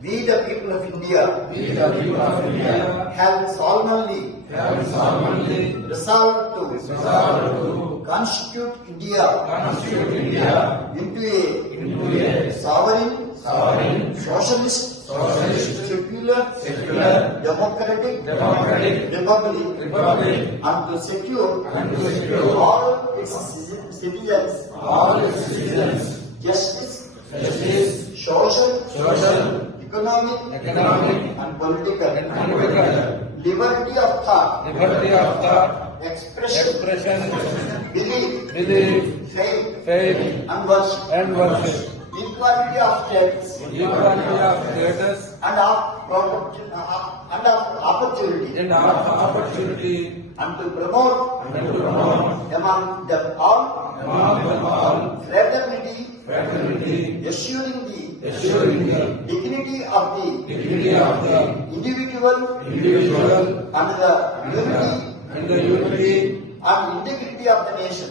We the people of India have solemnly resolved to constitute India into a sovereign, socialist, secular, democratic republic, and to secure all its citizens justice, social, economic, and political liberty of thought, expression, belief, faith, and worship, equality of status, and of opportunity, and to promote among them all fraternity, assuring the dignity of the individual and the unity and integrity of the nation.